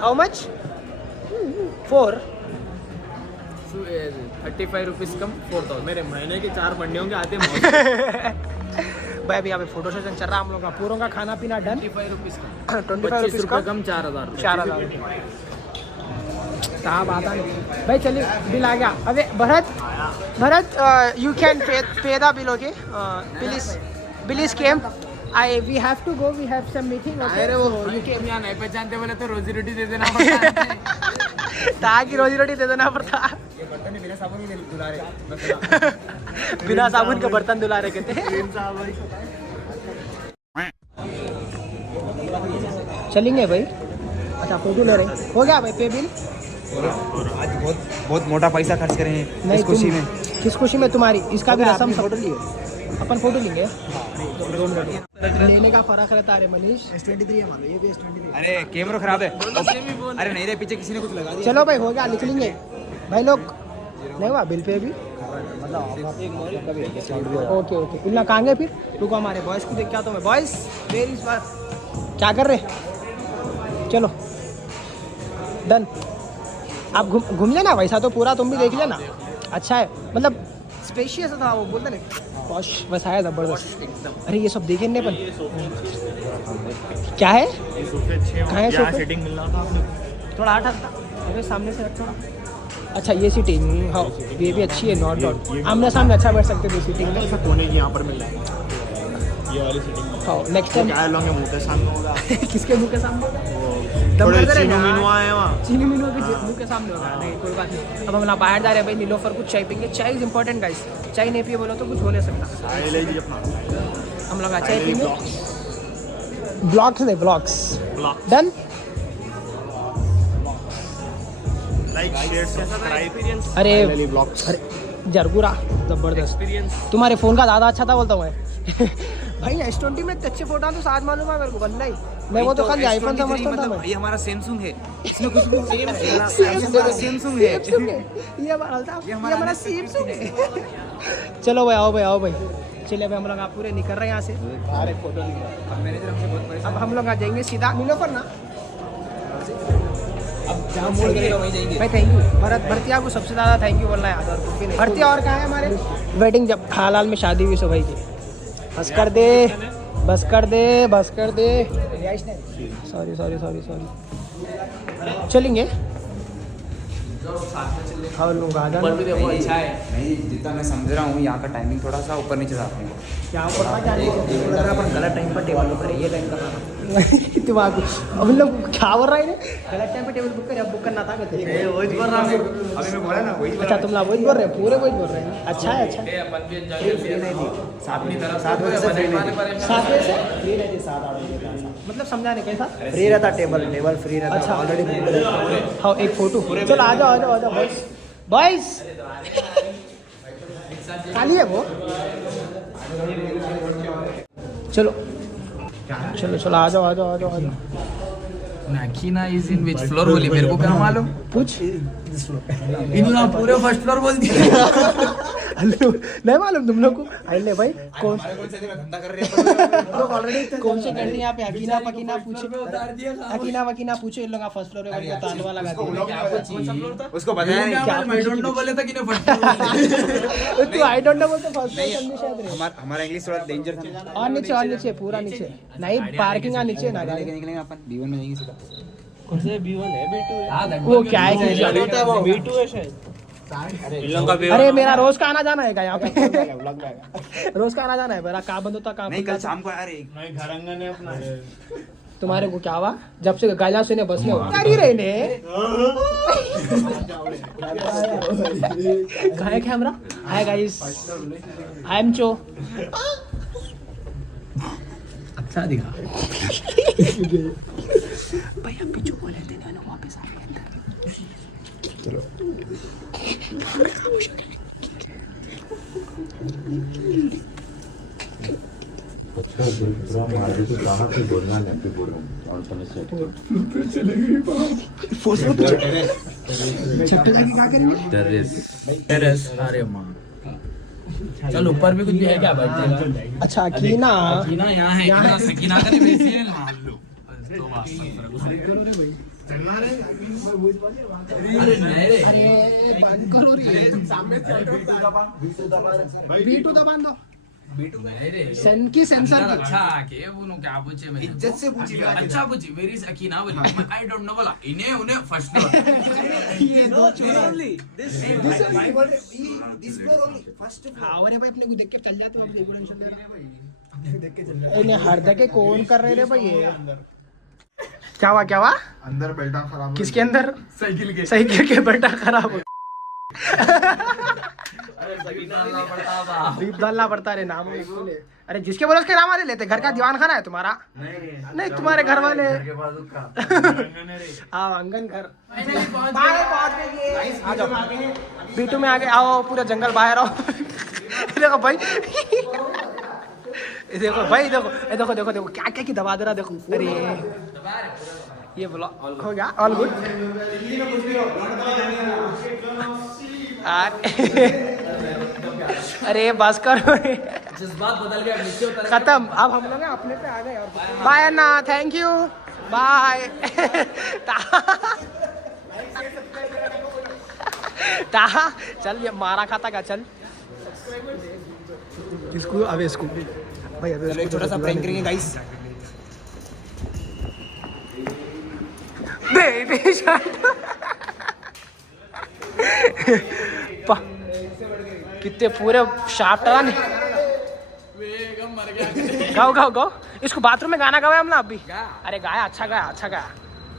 how much 4 35 rupees कम 4000 मेरे महीने के 4 बंडियों के आते भाई अभी यहाँ पे फोटो सेशन चल रहा है हम लोग का पूरों का खाना पीना डन 25 रुपीज कम 25 रुपीज का कम 4000 4000 साहब आता नहीं भाई चलिए बिल आ गया अबे Bharat you can pay the bill okay bill came we have to go we have some meeting okay अरे वो यू के यहाँ नहीं पहचानते बोले तो रोजी रोटी दे देना पड़ता है ताकि रोजी रोटी दे देना पड़ता बिना साबुन के बर्तन धुला रहे कहते हैं चलेंगे भाई अच्छा फोटो ले रहे हो गया भाई पे बिल आज बहुत मोटा पैसा खर्च करे हैं नहीं इस खुशी में किस खुशी में तुम्हारी इसका भी रसम फोटो लिए अपन फोटो लेंगे लेने का फर्क रहता है मनीष S23 है मान लो ये भी S23 अरे कैमरा खराब है अरे नहीं रे पीछे किसी ने कुछ लगा दिया चलो भाई हो गया लिख लेंगे भाई लोग नहीं हुआ बिल पे भी ओके इतना कहाँ गए फिर रुको हमारे बॉयज को देख के आता हूँ मैं बॉयज वेयर इज क्या कर रहे चलो डन आप घूम लेना वैसा तो पूरा तुम भी देख लेना अच्छा है मतलब स्पेशियस था वो बोलते ना पॉश वैसा है जबरदस्त अरे ये सब देखे नहीं अपन क्या है कहाँ है सोफे सेटिंग मिल रहा था थोड़ा हटा अरे सामने से थोड़ा अच्छा ये सीटिंग हाँ ये भी अच्छी है नॉट आमने सामने अच्छा बैठ सकते थे सीटिंग में कोने की यहाँ पर मिल रहा है ये वाली सेटिंग हाँ नेक्स्ट टाइम क्या लोगे मुंह के सामने होगा किसके मुंह के सामने होगा? थोड़े चीनू मीनू आए वहाँ चीनी मीनू के मुंह के सामने होगा। नहीं कोई बात नहीं। अब हम लोग बाहर जा रहे हैं भाई, नीलोफर कुछ चाय पीएंगे। चाय इज इंपॉर्टेंट गाइस, चाय नहीं पिए बोलो तो कुछ हो नहीं सकता। आए ले जी अपना हम लोग चाय पीएंगे। ब्लॉग्स नहीं blogs done. Like share subscribe अरे ब्लॉग्स अरे जरगुरा जबरदस्त। तुम्हारे फोन का ज़्यादा अच्छा था बोलता हूँ मैं। भाई S20 में अच्छे फोटो तो आज मालूम है मेरे को वल्लाही। मैं वो तो खाली आईफोन समझता था मैं। ये हमारा सैमसंग है, इसमें कुछ भी सैमसंग है। ये हमारा सैमसंग है। चलो भाई आओ भाई। चलिए भाई हम लोग आप पूरे निकल रहे हैं यहाँ से। अब हम लोग आ जाएंगे सीधा नीलोफर ना। भाई थैंक यू भरतिया को सबसे ज़्यादा थैंक यू बोलना है याद। और भरतिया और कहाँ है हमारे वेडिंग जब हाल में शादी हुई सो भाई की। बस कर दे सॉरी चलेंगे। हाँ लोग आ जाना। नहीं जितना मैं समझ रहा हूँ यहाँ का टाइमिंग थोड़ा सा ऊपर नीचे जाते हैं। क्या अपन गलत टाइम पर टेबल बुक करें, ये टाइम का दिमाग अब लोग क्या बोल रहा है गलत टाइम पे टेबल बुक करे। अब बुक करना था वही बोल रहा हूँ अभी मैं बोला ना वही अच्छा तुम लोग वही बोल रहे हैं, पूरे वही बोल रहे हैं। अच्छा है अच्छा। 7 बजे से फ्री नहीं थी। 7 बजे से फ्री नहीं थी 7-8 बजे तक। मतलब समझाने कैसा फ्री रहता टेबल फ्री रहता। अच्छा। ऑलरेडी हाँ एक फोटो चलो आ जाओ बॉयज खाली है वो। चलो आ जाओ। नाखीना इज इन विच फ्लोर बोली, मेरे को क्या मालूम। पूछ इन्होंने पूरे फर्स्ट फ्लोर बोल दिया। नहीं मालूम तुम लोग को। अरे भाई कौन धंधा कर रहे कौन से कंट्री यहाँ पे हकीना वकीना पूछे इन लोग फर्स्ट फ्लोर पे तालवा लगा दिया। उसको बताया नहीं आई डोंट नो बोले था कि नहीं फर्स्ट तू आई डोंट नो बोलते फर्स्ट फ्लोर समझे शायद रे। हमारा इंग्लिश थोड़ा डेंजर था। और नीचे पूरा नीचे नहीं पार्किंग नीचे ना निकलेंगे अपन B1 में जाएंगे सीधा। वो क्या है अरे मेरा रोज का आना जाना है यहाँ पे। रोज का आना जाना है मेरा। कहाँ बंद होता कहाँ नहीं कल शाम को अरे नहीं घरंगन है अपना तुम्हारे को क्या हुआ जब से गाला से बस में कर ही रहे ने। कहाँ है camera? Hi guys I am चो। अच्छा दिखा भैया पीछे बोले थे ना वापस आ गए अंदर। चलो टेरेस। अरे माँ चल ऊपर भी कुछ भी है क्या बैठने का? अच्छा कीना यहाँ है सकीना का नहीं वैसे है मान लो। सेंसर की अच्छा के वो क्या पूछे मैंने इज्जत से पूछी अच्छा पूछी वेरी सकीना बोली आई डोंट नो बोला इन्हें उन्हें फर्स्ट फ्लोर भाई अपने को देख के चल जाते हो इन्हें हर धके कौन कर रहे रे भाई ये क्या हुआ अंदर बेल्टा खराब किसके अंदर साइकिल के बेल्टा खराब हो बीप डालना पड़ता है नाम। अरे जिसके बोलो उसके नाम वाले लेते। घर का दीवान खाना है तुम्हारा? नहीं तुम्हारे घर वाले हाँ अंगन घर। बीटू में आगे आओ पूरा जंगल बाहर आओ। देखो भाई देखो क्या क्या की दबा दे रहा देखो। अरे ये बोला हो गया ऑल गुड। अरे बस करो जज्बात बदल गया नीचे उतर खत्म। अब हम लोग अपने पे आ गए। Bye Anna thank you bye. चल ये मारा खाता का चल इसको अब इसको भाई अब एक छोटा सा प्रैंक करेंगे गाइस। बेबी कितने पूरे शाफ्ट गाओ गाओ गाओ। इसको बाथरूम में गाना गाया हमने अभी। अरे गाया, अच्छा गाया, अच्छा गाया,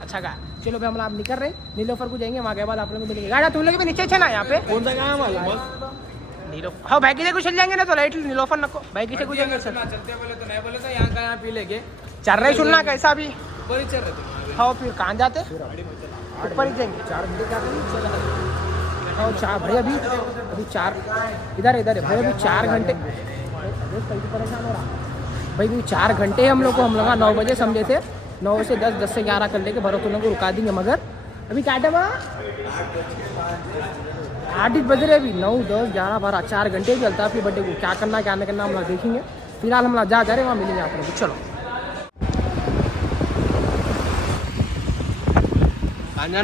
अच्छा गाया। चलो भाई हम आप निकल रहे नीलोफर को जाएंगे, वहाँ के बाद आप लोग मिलेंगे। गाड़ा तुम लोग भी नीचे थे ना यहाँ पे? कौन सा गाँव वाला? नीलोफर। हाँ भाई किसे को चल जाएंगे ना तो लाइट नीलोफर नको भाई किसे को जाएंगे सर। चलते बोले तो नहीं बोले तो यहाँ का यहाँ पी लेंगे। चल रहे सुनना कैसा भी। ऊपर ही चल रहे थे। हाँ फिर कहाँ जाते? ऊपर ही जाएंगे। 4 घंटे क्या करेंगे? हाँ 4 भाई अभी 4 इधर है भाई अभी 4 घंटे। परेशान हो रहा भाई अभी 4 घंटे हम लोग को, हम लोग 9 बजे समझे थे, 9 से 10, 10 से 11 कर लेके भरत लोगों को रुका देंगे। मगर अभी क्या टाइम है? 8 बज रहे अभी। 9, 10, 11, 12 4 घंटे चलता है। फिर बर्थडे को क्या करना क्या नहीं करना हम लोग देखेंगे। फिलहाल हम लोग जा रहे वहाँ मिलेंगे आप लोग। चलो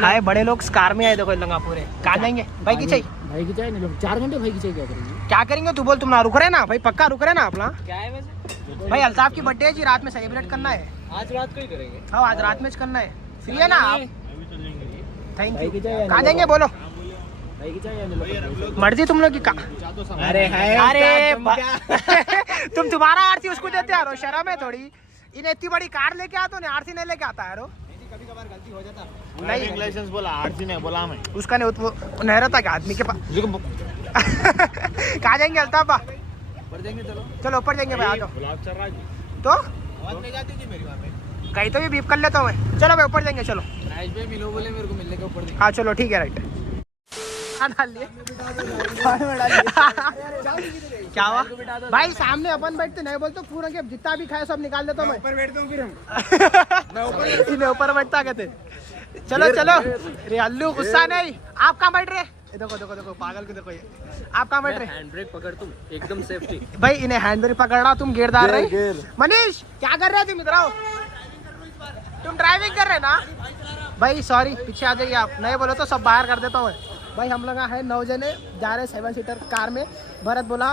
हाय बड़े लोग कार में आए, देखो लंगा पूरे। कहाँ जाएंगे भाई की चाहिए? भाई की चाहिए 4 घंटे भाई की चाहिए। क्या करेंगे? क्या करेंगे तू बोल। तुम ना रुक रहे ना भाई, पक्का रुक रहे ना अपना? क्या है वैसे भाई? अल्ताफ की बर्थडे है जी, रात में सेलिब्रेट करना है। आज रात को ही करेंगे। हाँ आज रात में करना है। फ्री है ना आप? Thank you. कहाँ जाएंगे बोलो? मर्जी तुम लोग की। अरे अरे तुम तुम्हारा आरती उसको देते यारो, शर्म है थोड़ी। इन्हें इतनी बड़ी कार लेके आता हूँ, आरती नहीं लेके आता यारो। कभी कभार गलती हो जाता। नहीं लाइसेंस बोला, आरसी नहीं बोला मैं। उसका नहीं रहता क्या आदमी के पास? कहाँ जाएंगे अल्ताफ? ऊपर जाएंगे। चलो चलो ऊपर जाएंगे भाई, आ जाओ। ब्लॉग चल रहा है तो आवाज नहीं जाती थी मेरी वहाँ पे। कहीं तो भी बीप कर लेता हूँ मैं। चलो भाई ऊपर जाएंगे। चलो राइस पे मिलो बोले मेरे को मिलने के ऊपर। हाँ चलो ठीक है राइट। डाल लिए क्या हुआ भाई? सामने अपन बैठते नहीं बोलते पूरा के जितना भी खाए सब निकाल देता हूँ मैं। ऊपर बैठता हूँ फिर हम। इन्हें ऊपर बैठता कहते। चलो चलो रे अल्लू गुस्सा नहीं। आप कहाँ बैठ रहे? देखो देखो देखो पागल को देखो ये। आप कहाँ बैठ रहे? हैंड ब्रेक पकड़ तुम एकदम सेफ्टी। भाई इन्हें हैंड ब्रेक पकड़ना, तुम गियर डाल रहे। मनीष क्या कर रहे हो तुम? इधर आओ। तुम ड्राइविंग कर रहे ना भाई? सॉरी पीछे आ जाइए आप। नहीं बोलो तो सब बाहर कर देता हूँ मैं। भाई हम लोग है 9 जने जा रहे 7 सीटर कार में। भरत बोला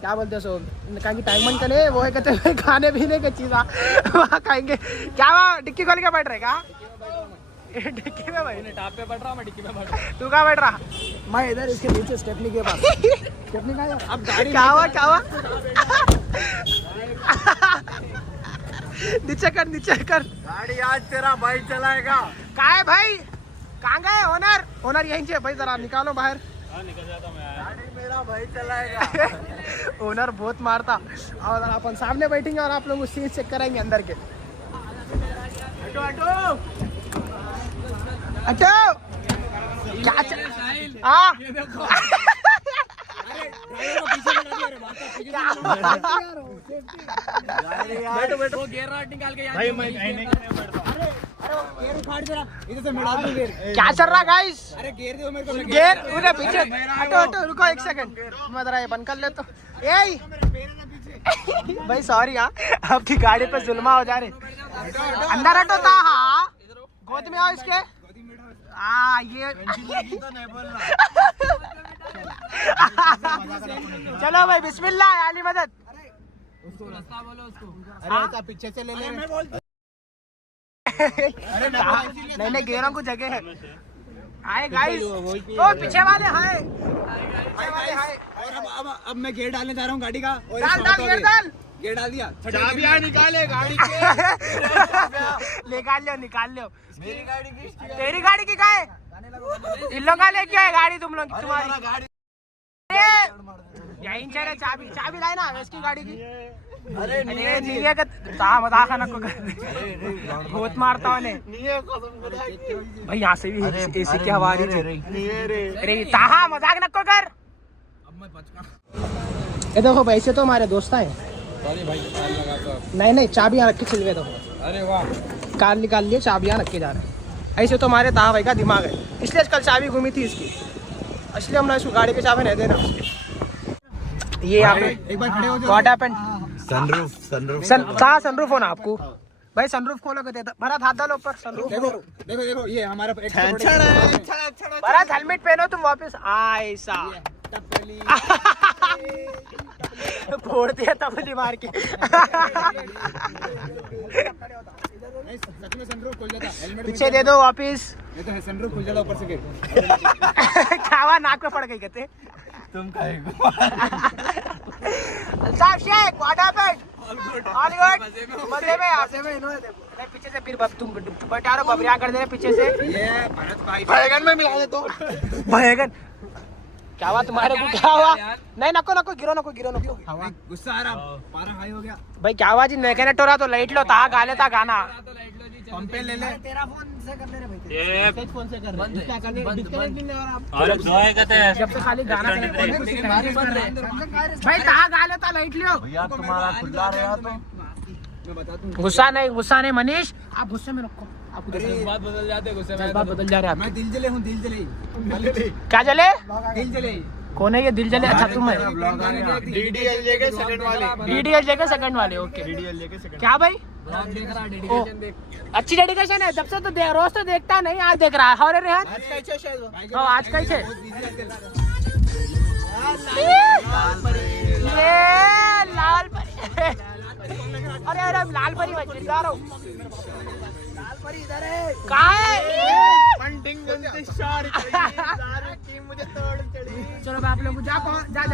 क्या बोलते हैं सो कहीं की टाइम मन करे वो है कहते हैं खाने पीने की चीज़ वहाँ खाएंगे। क्या वहाँ डिक्की खोल के बैठ रहे क्या? डिक्की में भाई टाप पे बैठ रहा, मैं डिक्की में बैठ रहा। तू कहाँ बैठ रहा? मैं इधर इसके नीचे स्टेपनी के पास। स्टेपनी का अब गाड़ी क्या हुआ क्या हुआ? नीचे कर नीचे कर। गाड़ी आज तेरा भाई चलाएगा। कहाँ है भाई? कहाँ गए ओनर? ओनर यहीं से भाई, जरा निकालो बाहर। निकल जाता मैं। गाड़ी मेरा भाई चलाएगा। ओनर बहुत मारता। और अपन सामने बैठेंगे और आप लोग सीट चेक कराएंगे अंदर के। हटो हटो हटो। क्या हाँ बैठो बैठो। गियर रॉड निकाल के भाई मैं कहीं नहीं बैठता। क्या चल रहा गाइस? अरे गेयर दो मेरे को। गेर उधर पीछे। हटो हटो रुको 1 सेकंड। मैं जरा ये बंद कर लेता हूँ। ए भाई सॉरी हाँ, आपकी गाड़ी पे जुल्मा हो जा रहे। अंदर हटो था। हाँ गोद में आओ इसके। हाँ ये चलो भाई बिस्मिल्लाह आली मदद। अरे पीछे से ले ले। नहीं नहीं गेरों को जगह है। हाय गाइस ओ पीछे वाले हाय हाय। और अब मैं गेयर डालने जा रहा हूँ गाड़ी का। और डाल डाल गेर डाल। गेयर डाल दिया। चाबियां निकाले गाड़ी के। निकाल लो। मेरी गाड़ी की। तेरी गाड़ी की का है? इन लोग का लेके आए गाड़ी तुम लोग तुम्हारी गाड़ी। यहीं चले। चाबी लाए ना इसकी गाड़ी की। अरे नहीं है मजाक ना को बहुत मारता उन्हें भाई। यहाँ से भी एसी की हवा आ रही है। ताहा मजाक न को कर। ये देखो भाई से तो हमारे दोस्त हैं। नहीं चाबियां रख के चल गए। देखो अरे वाह कार निकाल लिए, चाबियां रख के जा रहे हैं। ऐसे तो हमारे ताहा भाई का दिमाग है, इसलिए कल चाबी घूमी थी इसकी। इसलिए हमने इसको गाड़ी के चाबी नहीं देना उसके। ये आप एक बार खड़े हो जाओ। What happened? सनरूफ सनरूफ होना आपको भाई। सनरूफ खोलो के देता। भरत हाथ डालो ऊपर। सनरूफ देखो ये हमारा भरत हेलमेट पहनो तुम वापस। ऐसा फोड़ दिया तबली मार के। सच में सनरूफ खुल जाता। हेलमेट पीछे दे दो वापस। ये तो सनरूफ खुल जाता ऊपर से। खावा नाक पे पड़ गई कहते। तुम कहेगा। Altaf Shaikh what happened? All good? मजे में इन्होंने देखो पीछे से फिर तुम बटारो बबरिया कर दे रहे पीछे से। ये भरत भाई बैगन में मिला दे तो बैगन। क्या हुआ तुम्हारे को? क्या हुआ? नहीं नको नको गिरो नको गुस्सा आ रहा, पारा हाई हो गया भाई। क्या हुआ जी? मैकेनेट हो रहा तो लाइट लो ता गा लेता गाना। पंप पे ले ले। तेरा फोन से कर ले रे भाई। ये फोन से कर ले। क्या करने? डिस्कनेक्ट नहीं हो रहा। और दुआएं कहते हैं जब से खाली गाना भाई ता गा लेता लाइट लियो। भैया तुम्हारा खुला रहेगा तो मैं बता दूं। गुस्सा नहीं मनीष, आप गुस्से में रखो। आपको बात बदल जाते गुस्से में। बात बदल जा रहे हैं मैं दिल जले हूँ, दिल जले। क्या जले? दिल जले। कौन है ये दिल जले? अच्छा तुम है। डीडीएलजे के सेकंड वाले। डीडीएलजे के सेकंड वाले। ओके डीडीएलजे के सेकंड। क्या भाई? देख रहा डेडिकेशन देख। अच्छी डेडिकेशन है। जब से तो रोज तो देखता नहीं, आज देख रहा है। और रेहान आज कैसे? ये लाल परी। अरे लाल परी मैं चिल्ला रहा हूँ। लाल परी इधर है। कहाँ है? मुझे तोड़ चढ़ी। चलो मैं आप लोगों को जा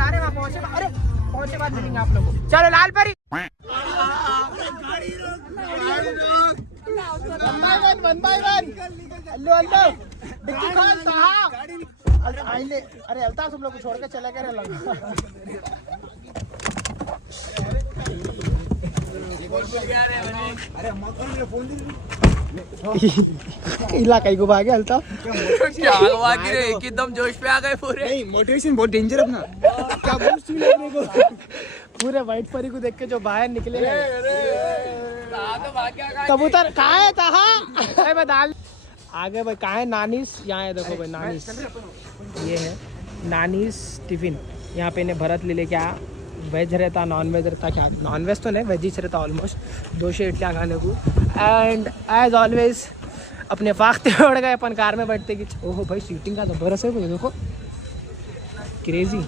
रहे वहाँ पहुँचे। अरे पहुँचे बाद मिलेंगे आप लोगों को। चलो लाल परी। One by one. अरे अल्ताफ तुम लोग को छोड़ के चले गए लगा। इलाका ही घुमा गया अल्ताफ। क्या हुआ कि रे एकदम जोश पे आ गए पूरे। नहीं मोटिवेशन बहुत डेंजर अपना। क्या बूस्ट हुई अपने को? पूरे व्हाइट परी को देख के जो बाहर निकले कबूतर कहाँ है? अरे मैं दाल आगे भाई कहाँ है? नानीस यहाँ है। देखो भाई नानीस, ये है नानीस टिफिन। यहाँ पे इन्हें भरत ले लेके आया। वेज रहता, नॉन वेज रहता। क्या नॉन वेज तो नहीं, वेजिस रहता ऑलमोस्ट। 200 इडलियाँ खाने को। एंड एज ऑलवेज अपने फाख्ते उड़ गए अपन कार में बैठते कि ओहो भाई सीटिंग का ज़बरदस्त है भाई। देखो क्रेजी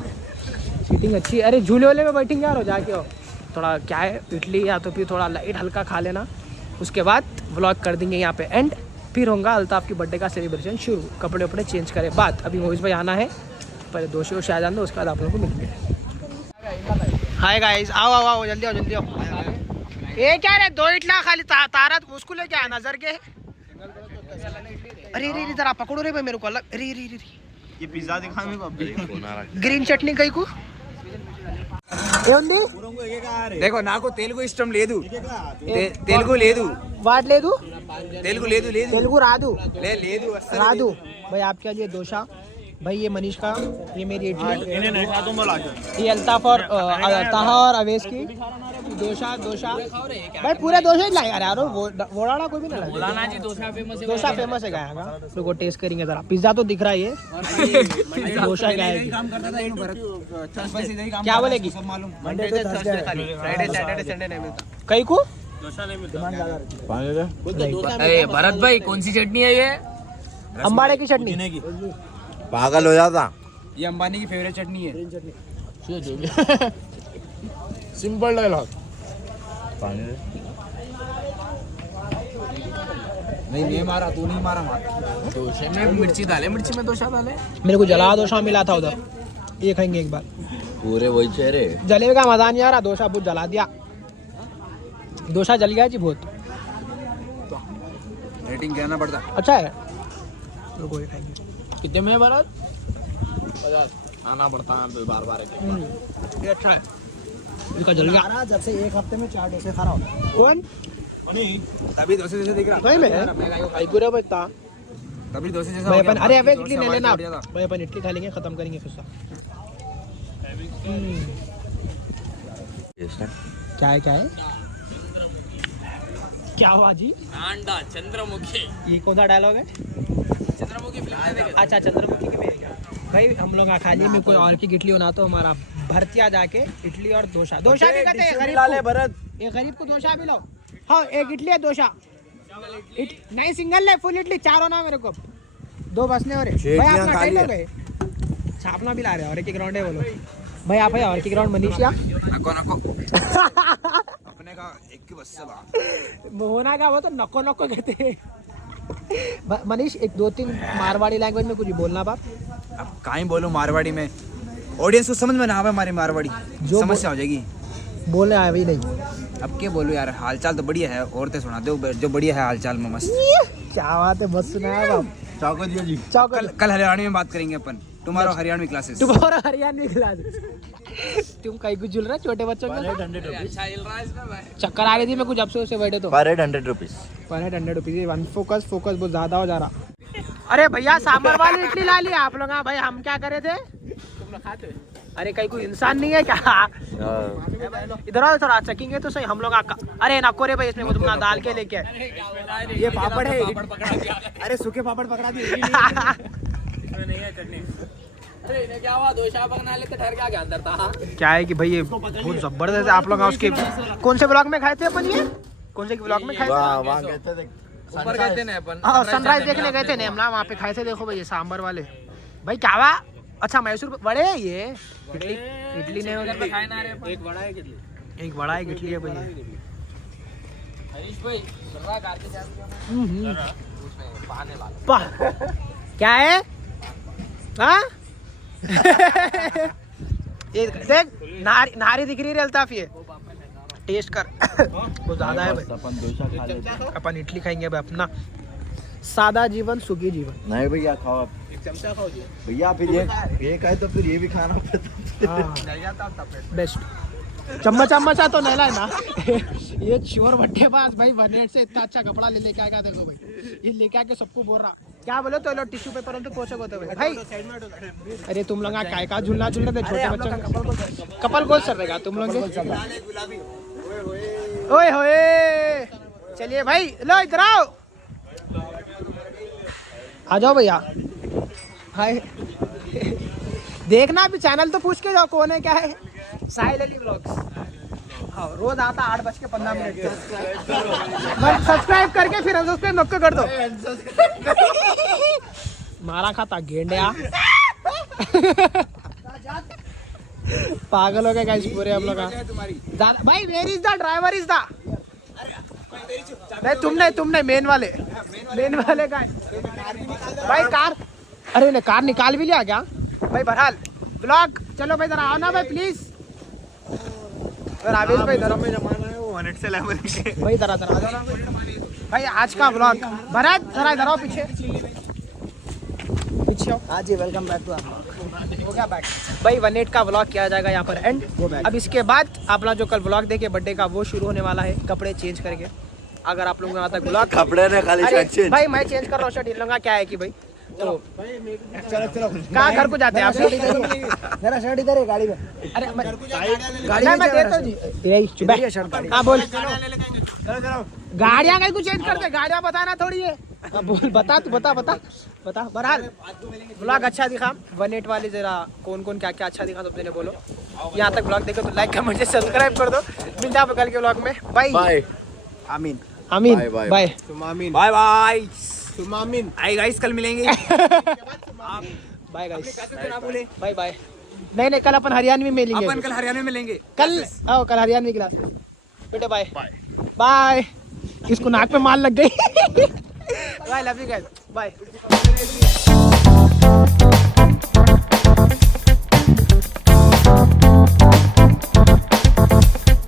सीटिंग अच्छी। अरे झूले वाले में बैठेंगे यार, हो जाके हो थोड़ा क्या है इडली या तो फिर थोड़ा लाइट हल्का खा लेना। उसके बाद व्लॉग कर देंगे यहाँ पे एंड। फिर होगा अल्ताफ की बर्थडे का सेलिब्रेशन शुरू। कपड़े वपड़े चेंज करे बाद। अभी मोहिश भाई आना है, पहले दोषी वोशी आ जाना, उसके बाद आप लोगों को मिलेंगे। हाय गाइस, आओ आओ आओ जल्दी आओ जल्दी आओ। ये क्या रे 2 इडला खाली तारा उसको लेके आया नजर के। अरे रे जरा पकड़ो रे भाई मेरे को अलग। अरे ये पिज्जा दिखा मेरे को। ग्रीन चटनी कई को देखो నాకు తెలుగు ఇష్టం లేదు తెలుగు లేదు वाट ले दूं? తెలుగు లేదు లేదు तेलुगु रादू లేదు అస్సలు रादू। भाई आपके लिए दोशा। भाई ये मनीष का, ये मेरी इडली। इन्हें नहीं खा दूंगा लाके। ये अल्ताफ और ताहा और अवेश की दोशा। भाई पूरे दोशा ही लाए यार। वोडाड़ा कोई भी ना लाए। दोशा फेमस है गाया का। लोगों टेस्ट करेंगे जरा। पिज्जा तो दिख रहा है ये। दोशा गाएगी। क्या बोलेगी? मंडे से थर्सडे खाली, फ्राइडे सैटरडे संडे नहीं मिलता। कई को अरे भरत भाई कौन सी चटनी है ये? अम्बाड़े की चटनी। पागल हो जाता। ये अंबानी की फेवरेट चटनी है। Simple dialogue. नहीं मैं मारा, तू नहीं मारा। डोसे में मिर्ची डाले, मिर्ची में दोशा डाले। मेरे को जला दोशा मिला था उधर, ये खाएंगे एक बार। पूरे वही चेहरे। जलेबे का मजा नहीं आ रहा, दोशा बहुत जला दिया। दोशा जल गया जी बहुत। रेटिंग कहना पड़ता। अच्छा है। रुको ये खाएंगे। कितने में है भरत? 50 आना पड़ता है बार बार। ये अच्छा है। इसका जल गया। जब से 1 हफ्ते में 4 डोसे खा रहा हूँ। कौन? तभी दोसे जैसे दिख रहा। भाई मैं भाई पूरा बता। तभी दोसे जैसा भाई हो गया। अपन अरे अबे इडली ले लेना। भाई अपन इडली खा लेंगे, खत्म करेंगे फिर। क्या है क्या हुआ जी? अंडा चंद्रमुखी। ये कौन सा डायलॉग है? चंद्रमुखी फिल्म में देखे। अच्छा चंद्रमुखी की में क्या? भाई हम लोग खाली में कोई और की इडली होना तो हमारा भरतिया जाके इडली और दोशा भी कहते हैं गरीब को। भरत ये गरीब को दोशा भी लो। हाँ एक इडली है दोशा। नहीं सिंगल ले, फुल इडली 4 होना मेरे को। 2 बसने हो रहे भाई। अपना टाइम हो गए छापना भी ला रहे हैं। और एक ग्राउंड है बोलो भाई। आप है और की ग्राउंड मनीषिया अपने का एक की बस से होना का वो तो नको नको कहते हैं। मनीष एक 2-3 मारवाड़ी लैंग्वेज में कुछ बोलना बाप। अब कहीं बोलूं मारवाड़ी में। ऑडियंस को समझ में ना आवे हमारी मारवाड़ी जो समस्या हो जाएगी। बोलने आया भी नहीं। अब क्या बोलूं यार, हालचाल तो बढ़िया है, औरतें सुना दो जो बढ़िया है हालचाल में मस्त। क्या बात है, बस सुनाया बाप। चाको दिया जी। कल हरियाणा में बात करेंगे अपन, तुम्हारा हरियाणवी क्लासेस। तुम्हारा हरियाणवी क्लास। तुम कहीं कुछ झूल रहा है छोटे बच्चों के चक्कर आ गई थी मैं कुछ अब से बैठे तो। पर हेड 100 रुपीज। पर हेड 100 रुपीज। वन फोकस बहुत ज्यादा हो जा रहा। अरे भैया सांबर वाली इडली ला लिया आप लोग। हाँ भाई हम क्या करे थे, तुम लोग खाते। अरे कहीं कोई इंसान नहीं है क्या? इधर आओ थोड़ा चेकिंग तो सही हम लोग। अरे नको रे भाई, इसमें वो तुम ना डाल के लेके ये पापड़ है। अरे सूखे पापड़ पकड़ा दिए। नहीं है चटनी। क्या हुआ, दोशा बना लेते ठहर क्या अंदर था। क्या है कि भाई ये बहुत जबरदस्त है। आप लोग उसके कौन से ब्लॉग में खाए थे अपन? ये कौन से ब्लॉग में खाए थे? वहाँ गए थे ऊपर गए थे ना अपन। हाँ सनराइज देखने गए थे ना हम ना, वहाँ पे खाए थे। देखो भाई ये सांबर वाले भाई क्या हुआ। अच्छा मैसूर बड़े है ये इडली नहीं होगी। एक बड़ा है कितनी, एक बड़ा है इडली है भैया। हरीश भाई सर्रा कार के क्या है हाँ? ये देख नारी दिख रही है अल्ताफ, ये टेस्ट कर। वो ज्यादा है भाई। अपन इडली खाएंगे भाई, अपना सादा जीवन सुखी जीवन। नहीं भैया खाओ आप। एक चमचा खाओ जी। भैया फिर ये खाए तो फिर ये भी खाना पड़ता। बेस्ट चम्मच चम्मचा तो नहीं लाए ना। ये चोर बट्टेबाज भाई 100 से इतना अच्छा कपड़ा ले लेके आएगा। देखो भाई ये लेके आके सबको बोल रहा क्या बोले तो लोग टिश्यू पेपर तो पोछक होते भाई। अरे तुम लोग काय का झूलना झूल रहे थे छोटे बच्चों। कपल गोल सर रहेगा तुम लोग। ओए होए चलिए भाई लो इधर आओ, आ जाओ भैया। हाय देखना अभी चैनल तो पूछ के जाओ कौन है क्या है। साहिल अली व्लॉग्स। हाँ रोज आता 8:15 बस सब्सक्राइब करके फिर सब्सक्राइब नक्को कर दो। मारा खाता गेंडिया। पागल हो गए गाइस पूरे हम लोग। भाई where is the driver is the नहीं तुमने मेन वाले गाइस भाई कार। अरे ने कार निकाल भी लिया क्या भाई? बहरहाल ब्लॉग चलो भाई जरा आओ ना भाई प्लीज। रावेश भाई इधर भाई इधर आ जाओ ना भाई। आज का ब्लॉग भरत जरा इधर आओ पीछे आओ। हाँ जी वेलकम बैक टू हो गया बैक भाई। 1 का ब्लॉग किया जाएगा यहाँ पर एंड। अब इसके बाद आप लोग जो कल ब्लॉग देखे बर्थडे का वो शुरू होने वाला है कपड़े चेंज करके। अगर आप लोगों को यहाँ तक ब्लॉग कपड़े ने खाली शर्ट चेंज। भाई मैं चेंज कर रहा हूँ शर्ट। इन लोगों का क्या है कि भाई तो कहाँ घर को जाते हैं आप? मेरा शर्ट इधर है गाड़ी में। अरे गाड़ी में देता हूँ जी। हाँ बोल गाड़ियाँ कहीं को चेंज करते। गाड़ियाँ बताना थोड़ी है। बोल बता तू बता बहरहाल ब्लॉग अच्छा दिखा 1 वाले जरा कौन कौन क्या क्या अच्छा दिखा सबने ने बोलो। यहाँ तक ब्लॉग देखो तो लाइक कमेंट सब्सक्राइब कर दो। मिलता है कल के ब्लॉग में। बाय आमीन आमीन बाय तुम आमीन बाय बाय तुम आमीन। आई गाइस कल मिलेंगे। Bye guys bye bye. नहीं कल अपन हरियाणवी में मिलेंगे। अपन कल हरियाणा में मिलेंगे। कल आओ कल हरियाणवी क्लास बेटे। Bye bye. इसको नाक पे माल लग गई। Bye love you guys bye.